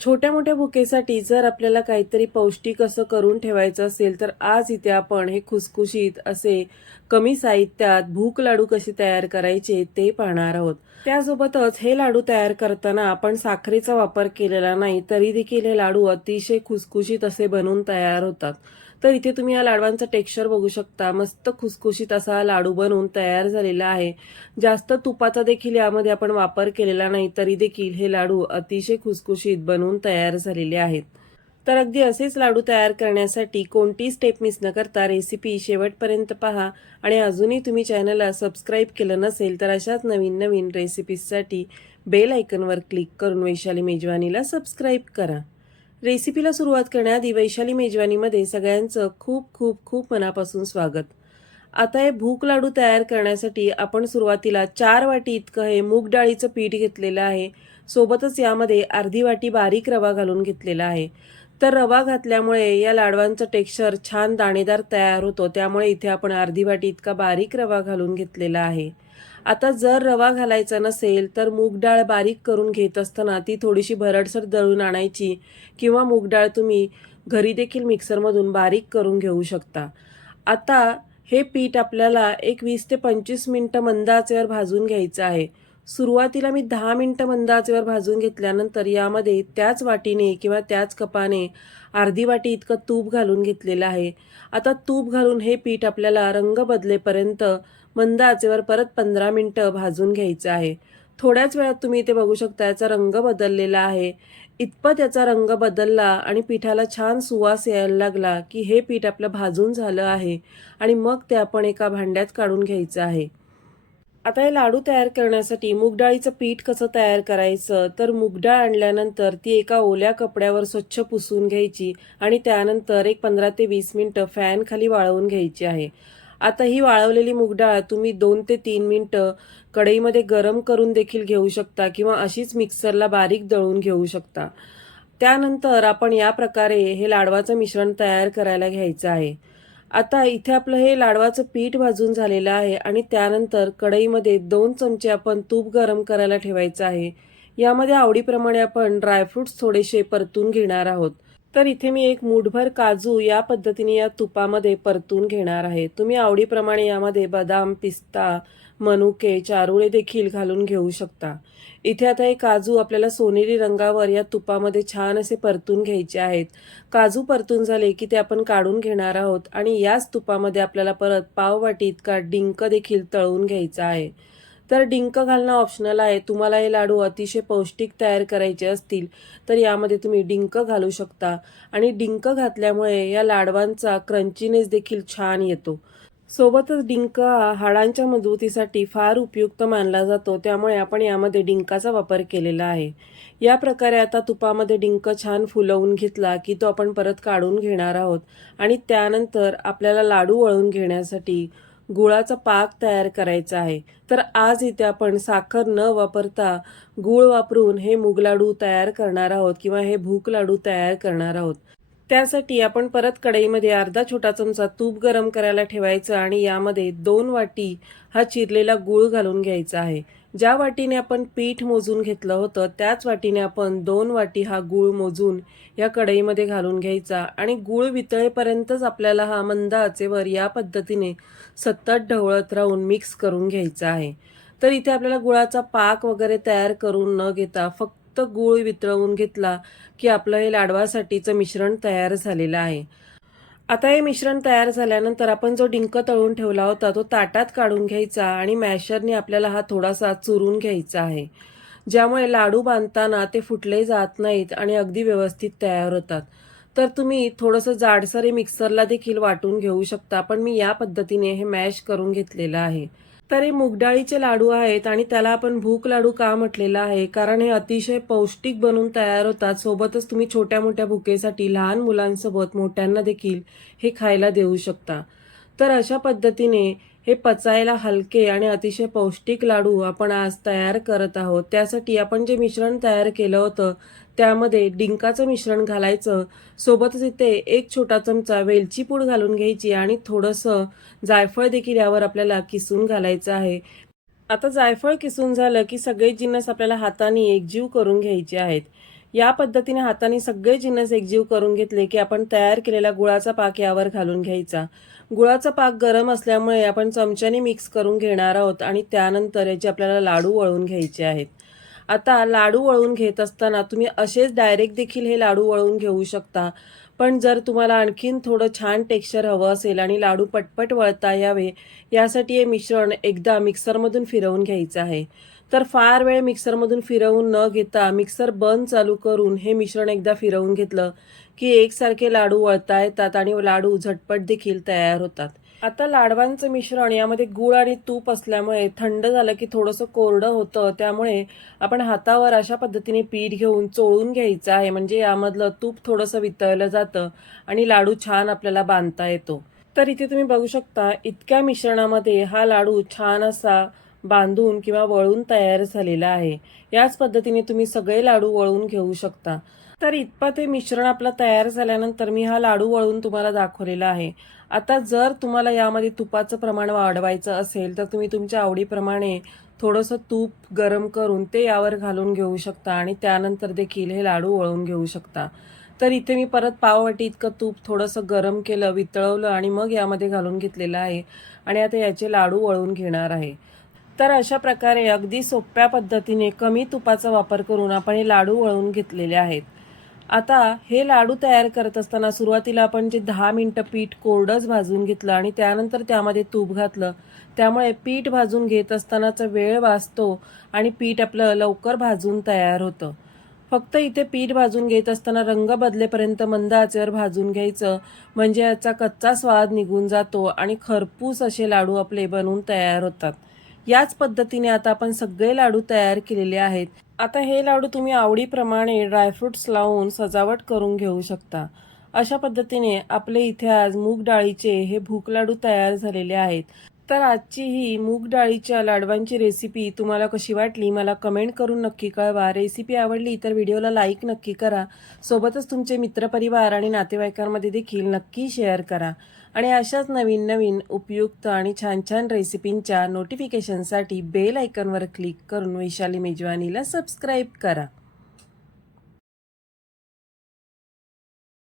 छोट्या मोठ्या भुकेसाठी जर आपल्याला काहीतरी पौष्टिक असं करून ठेवायचं असेल तर आज इथे आपण हे खुसखुशीत असे कमी साहित्यात भूक लाडू कसे तयार करायचे ते पाहणार आहोत. त्यासोबतच हे लाडू तयार करताना आपण साखरेचा वापर केलेला नाही तरी देखील हे लाडू अतिशय खुसखुशीत असे बनवून तयार होतात. तर इथे तुम्ही या लाडवांचा टेक्स्चर बघू शकता. मस्त खुसखुशीत असा हा लाडू बनवून तयार झालेला आहे. जास्त तुपाचा देखील यामध्ये आपण वापर केलेला नाही तरी देखील हे लाडू अतिशय खुसखुशीत बनवून तयार झालेले आहेत. तर अगदी असेच लाडू तयार करण्यासाठी कोणती स्टेप मिस न करता रेसिपी शेवटपर्यंत पहा आणि अजूनही तुम्ही चॅनलला सबस्क्राईब केलं नसेल तर अशाच नवीन नवीन रेसिपीजसाठी बेल आयकनवर क्लिक करून वैशाली मेजवानीला सबस्क्राईब करा. रेसिपीला सुरुवात करण्याआधी वैशाली मेजवानीमध्ये सगळ्यांचं खूप खूप खूप मनापासून स्वागत. आता हे भूक लाडू तयार करण्यासाठी आपण सुरुवातीला चार वाटी इतकं हे मूग डाळीचं पीठ घेतलेलं आहे. सोबतच यामध्ये अर्धी वाटी बारीक रवा घालून घेतलेला आहे. तर रवा घातल्यामुळे या लाडवांचं टेक्स्चर छान दाणेदार तयार होतो. त्यामुळे इथे आपण अर्धी वाटी इतका बारीक रवा घालून घेतलेला आहे. आता जर रवा घालायचा नसेल तर मूग डाळ बारीक करून घेत असताना ती थोडीशी भरडसर दळून आणायची किंवा मूग डाळ तुम्ही घरी देखील मिक्सरमधून बारीक करून घेऊ शकता. आता हे पीठ आपल्याला एक वीस ते पंचवीस मिनटं मंद आचेवर भाजून घ्यायचं आहे. सुरुवातीला मी दहा मिनटं मंद आचेवर भाजून घेतल्यानंतर यामध्ये त्याच वाटीने किंवा त्याच कपाने अर्धी वाटी इतकं तूप घालून घेतलेलं आहे. आता तूप घालून हे पीठ आपल्याला रंग बदलेपर्यंत मंद आचेवर परत पंधरा मिनटं भाजून घ्यायचं आहे. थोड्याच वेळात तुम्ही इथे बघू शकता याचा रंग बदललेला आहे. इतपत याचा रंग बदलला आणि पिठाला छान सुवास यायला लागला की हे पीठ आपलं भाजून झालं आहे आणि मग ते आपण एका भांड्यात काढून घ्यायचं आहे. आता हे लाडू तयार करण्यासाठी मूगडाळीचं पीठ कसं तयार करायचं? तर मूगडाळ आणल्यानंतर ती एका ओल्या कपड्यावर स्वच्छ पुसून घ्यायची आणि त्यानंतर एक पंधरा ते वीस मिनटं फॅन खाली वाळवून घ्यायची आहे. आता ही वाळवलेली मूगडाळ तुम्ही दोन ते तीन मिनटं कढईमध्ये गरम करून देखील घेऊ शकता किंवा अशीच मिक्सरला बारीक दळून घेऊ शकता. त्यानंतर आपण या प्रकारे हे लाडवाचं मिश्रण तयार करायला घ्यायचं आहे. आता इथे आपलं हे लाडवाचं पीठ भाजून झालेलं आहे आणि त्यानंतर कढईमध्ये दोन चमचे आपण तूप गरम करायला ठेवायचं आहे. यामध्ये आवडीप्रमाणे आपण ड्रायफ्रुट्स थोडेसे परतून घेणार आहोत. तर इथे मी एक मूठभर काजू या पद्धतीने या तुपामध्ये परतून घेणार आहे. तुम्ही आवडीप्रमाणे यामध्ये बदाम पिस्ता मनुके चारुळे देखील घालून घेऊ शकता. इथे आता हे काजू आपल्याला सोनेरी रंगावर या तुपामध्ये छान असे परतून घ्यायचे आहेत. काजू परतून झाले की ते आपण काढून घेणार आहोत आणि याच तुपामध्ये आपल्याला परत पाववाटी इतका डिंक देखील तळून घ्यायचा आहे. तर डिंक घालणं ऑप्शनल आहे. तुम्हाला हे लाडू अतिशय पौष्टिक तयार करायचे असतील तर यामध्ये तुम्ही डिंक घालू शकता. आणि डिंक घातल्यामुळे या लाडवांचा क्रंचीनेस देखील छान येतो. सोबतच डिंक हा हाडांच्या मजबूतीसाठी फार उपयुक्त मानला जातो. त्यामुळे आपण यामध्ये डिंकाचा वापर केलेला आहे. या प्रकारे आता तुपामध्ये डिंक छान फुलवून घेतला की तो आपण परत काढून घेणार आहोत. आणि त्यानंतर आपल्याला लाडू वळून घेण्यासाठी गुळाचा पाक तयार करायचा आहे. तर आज इथे आपण साखर न वापरता गुळ वापरून हे मूग लाडू तयार करणार आहोत किंवा हे भूक लाडू तयार करणार आहोत. त्यासाठी आपण परत कढईमध्ये अर्धा छोटा चमचा तूप गरम करायला ठेवायचं आणि यामध्ये दोन वाटी हा चिरलेला गूळ घालून घ्यायचा आहे. ज्या वाटीने आपण पीठ मोजून घेतलं होतं त्याच वाटीने आपण दोन वाटी हा गूळ मोजून या कढईमध्ये घालून घ्यायचा. आणि गूळ वितळेपर्यंतच आपल्याला हा मंद आचेवर या पद्धतीने सतत ढवळत राहून मिक्स करून घ्यायचा आहे. तर इथे आपल्याला गुळाचा पाक वगैरे तयार करून न घेता फक्त गूळ वितळवून घेतला की आपलं हे लाडवासाठीचं मिश्रण तयार झालेलं आहे. आता हे मिश्रण तयार झाल्यानंतर आपण जो डिंक तळून ठेवला होता तो ताटात काढून घ्यायचा आणि मॅशरने आपल्याला हा थोडासा चुरून घ्यायचा आहे. ज्यामुळे लाडू बांधताना ते फुटले जात नाहीत आणि अगदी व्यवस्थित तयार होतात. तर तुम्ही थोडंसं जाडसर हे मिक्सरला देखील वाटून घेऊ शकता पण मी या पद्धतीने हे मॅश करून घेतलेलं आहे. तर हे मुगडाळीचे लाडू आहेत आणि त्याला आपण भूक लाडू का म्हटलेला आहे? कारण हे अतिशय पौष्टिक बनून तयार होतात. सोबतच तुम्ही छोट्या मोठ्या भुकेसाठी लहान मुलांसोबत मोठ्यांना देखील हे खायला देऊ शकता. तर अशा पद्धतीने हे पचायला हलके आणि अतिशय पौष्टिक लाडू आपण आज तयार करत आहोत. त्यासाठी आपण जे मिश्रण तयार केलं होतं त्यामध्ये डिंकाचं मिश्रण घालायचं. सोबतच इथे एक छोटा चमचा वेलची पूड घालून घ्यायची आणि थोडंसं जायफळ देखील यावर आपल्याला किसून घालायचं आहे. आता जायफळ किसून झालं की सगळे जिन्नस आपल्याला हाताने एकजीव करून घ्यायचे आहेत. या पद्धतीने हाताने सगळे जिन्नस एकजीव करून घेतले की आपण तयार केलेला गुळाचा पाक यावर घालून घ्यायचा. गुळाचा पाक गरम असल्यामुळे आपण चमच्याने मिक्स करून घेणार आहोत आणि त्यानंतर याचे आपल्याला लाडू वळून घ्यायचे आहेत. आता लाडू वळून घेत असताना तुम्ही असेच डायरेक्ट देखील हे लाडू वळून घेऊ शकता. पण जर तुम्हाला आणखीन थोडं छान टेक्स्चर हवं असेल आणि लाडू पटपट वळता यावे यासाठी हे मिश्रण एकदा मिक्सरमधून फिरवून घ्यायचं आहे. तर फार वेळ मिक्सरमधून फिरवून न घेता मिक्सर बंद चालू करून हे मिश्रण एकदा फिरवून घेतलं की एकसारखे लाडू वळता येतात आणि लाडू झटपट देखील तयार होतात. आता लाडवांचं मिश्रण यामध्ये गूळ आणि तूप असल्यामुळे थंड झालं की थोडंसं कोरडं होतं त्यामुळे आपण हातावर अशा पद्धतीने पीठ घेऊन चोळून घ्यायचं आहे. म्हणजे यामधलं तूप थोडंसं वितळलं जातं आणि लाडू छान आपल्याला बांधता येतो. तर इथे तुम्ही बघू शकता इतक्या मिश्रणामध्ये हा लाडू छान असा बांधून किंवा वळून तयार झालेला आहे. याच पद्धतीने तुम्ही सगळे लाडू वळून घेऊ शकता. तर इतपत हे मिश्रण आपलं तयार झाल्यानंतर मी हा लाडू वळून तुम्हाला दाखवलेला आहे. आता जर तुम्हाला यामध्ये तुपाचं प्रमाण वाढवायचं असेल तर तुम्ही तुमच्या आवडीप्रमाणे थोडंसं तूप गरम करून ते यावर घालून घेऊ शकता आणि त्यानंतर देखील हे लाडू वळून घेऊ शकता. तर इथे मी परत पाववाटी इतकं तूप थोडंसं गरम केलं वितळवलं आणि मग यामध्ये घालून घेतलेलं आहे आणि आता याचे लाडू वळून घेणार आहे. तर अशा प्रकारे अगदी सोप्या पद्धतीने कमी तुपाचा वापर करून आपण हे लाडू वळून घेतलेले आहेत. आता हे लाडू तयार करत असताना सुरुवातीला आपण जे दहा मिनटं पीठ कोरडंच भाजून घेतलं आणि त्यानंतर त्यामध्ये तूप घातलं. त्यामुळे पीठ भाजून घेत असतानाचा वेळ वाचतो आणि पीठ आपलं लवकर भाजून तयार होतं. फक्त इथे पीठ भाजून घेत असताना रंग बदलेपर्यंत मंद आचेवर भाजून घ्यायचं. म्हणजे याचा कच्चा स्वाद निघून जातो आणि खरपूस असे लाडू आपले बनवून तयार होतात. याच पद्धतीने आता आपण सगळे लाडू तयार केलेले आहेत. आता हे लाडू तुम्ही आवडीप्रमाणे ड्रायफ्रुट्स लावून सजावट करून घेऊ शकता. अशा पद्धतीने आपले इथे आज मूग डाळीचे हे भूक लाडू तयार झालेले आहेत. तर आजची ही मूग डाळीच्या लाडवांची रेसिपी तुम्हाला कशी वाटली? मला कमेंट करून नक्की कळवा. रेसिपी आवडली तर व्हिडिओला लाईक नक्की करा. सोबतच तुमचे मित्रपरिवार आणि नातेवाईकांमध्ये देखील नक्की शेअर करा. आणि अशाच नवीन नवीन उपयुक्त आणि छान छान रेसिपींच्या नोटिफिकेशनसाठी बेल आयकनवर क्लिक करून वैशाली मेजवानीला सबस्क्राईब करा.